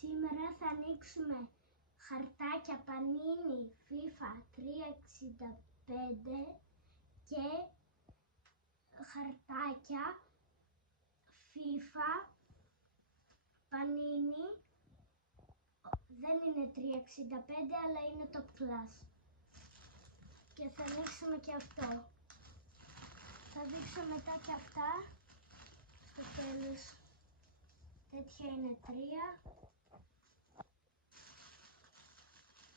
Σήμερα θα ανοίξουμε χαρτάκια Panini FIFA 365 και χαρτάκια FIFA Panini, δεν είναι 365 αλλά είναι top class. Και θα ανοίξουμε και αυτό. Θα δείξω μετά και αυτά. Στο τέλος τέτοια είναι 3.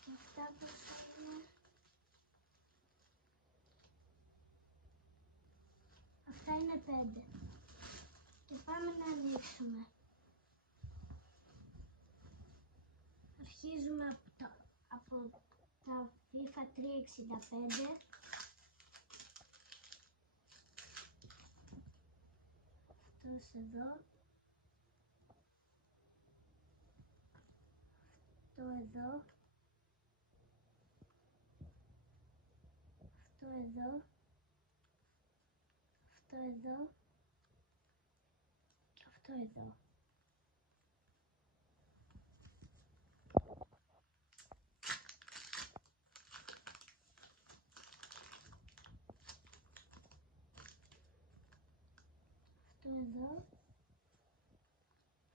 Και αυτά πώς είναι. Αυτά είναι 5. Και πάμε να ανοίξουμε. Αρχίζουμε από τα FIFA 365. Αυτός εδώ. Αυτό εδώ. Αυτό εδώ. Αυτό εδώ. Και αυτό εδώ. Αυτό εδώ,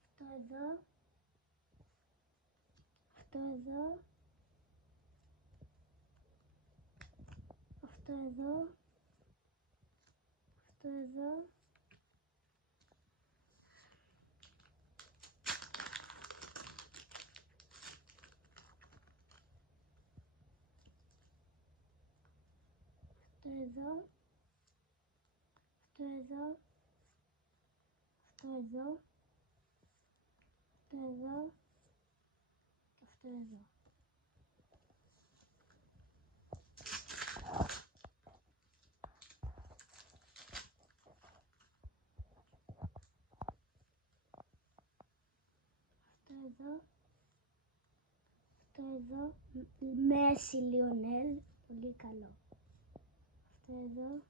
αυτό εδώ, αυτό εδώ, αυτό εδώ, αυτό εδώ, αυτό εδώ, αυτό εδώ, αυτό εδώ, αυτό εδώ και αυτό εδώ. Αυτό εδώ, αυτό εδώ, Μέση Λιονέλ, πολύ καλό. Αυτό εδώ,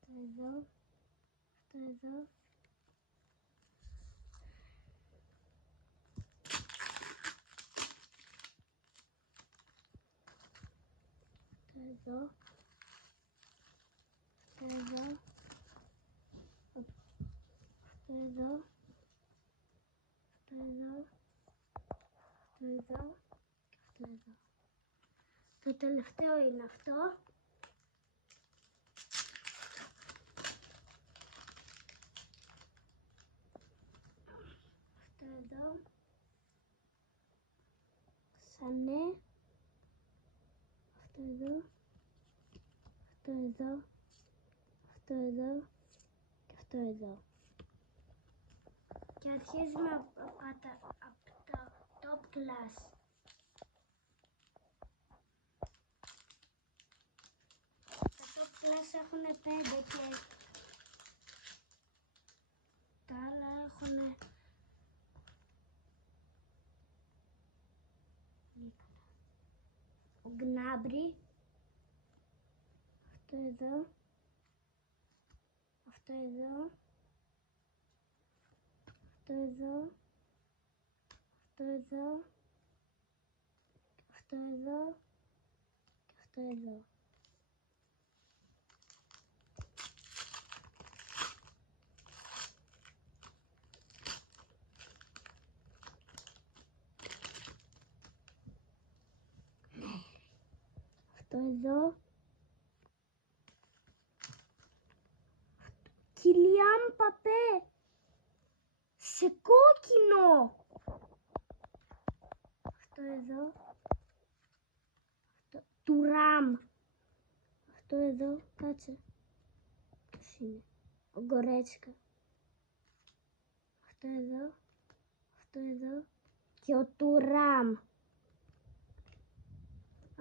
αυτό εδώ, αυτό εδώ. Εδώ, αυτό εδώ, αυτό εδώ, αυτό εδώ, αυτό εδώ και αυτό εδώ. Το τελευταίο είναι αυτό. Αυτό εδώ, Σανέ. Αυτό εδώ, αυτό εδώ, αυτό εδώ και αυτό εδώ. Και αρχίζουμε από το top class. Τα top class έχουν 5 και τα άλλα έχουν Γκνάμπρι. Αυτό εδώ, αυτό εδώ, αυτό εδώ, αυτό εδώ, αυτό εδώ και αυτό εδώ. Αυτό εδώ, Κιλιάν Παπέ, σε κόκκινο. Αυτό εδώ, αυτό, του Ραμ. Αυτό εδώ, κάτσε, ποιος είναι, ο Γκορέτσκα. Αυτό εδώ, αυτό εδώ και ο του Ραμ.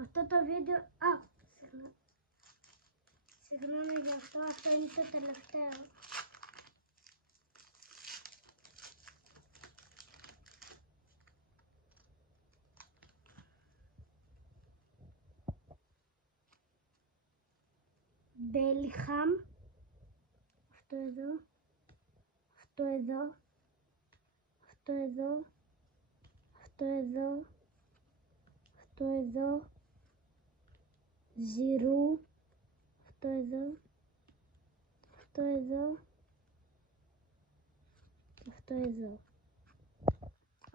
Αυτό το βίντεο, συγγνώμη για αυτό, αυτό είναι το τελευταίο. Μπέλιχαμ, αυτό εδώ, αυτό εδώ, αυτό εδώ, αυτό εδώ, αυτό εδώ, ζυρού, αυτό εδώ, αυτό εδώ, αυτό εδώ.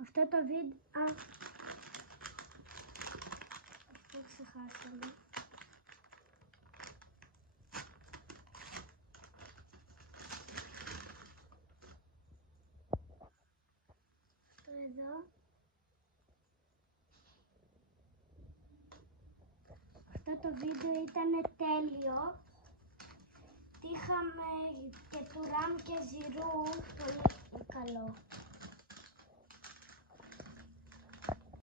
Αυτό το βίντεο... αυτό ξεχάσαμε. Αυτό εδώ. Αυτό το βίντεο ήταν τέλειο. Είχαμε και του ραμ και ζυρού, πολύ καλό.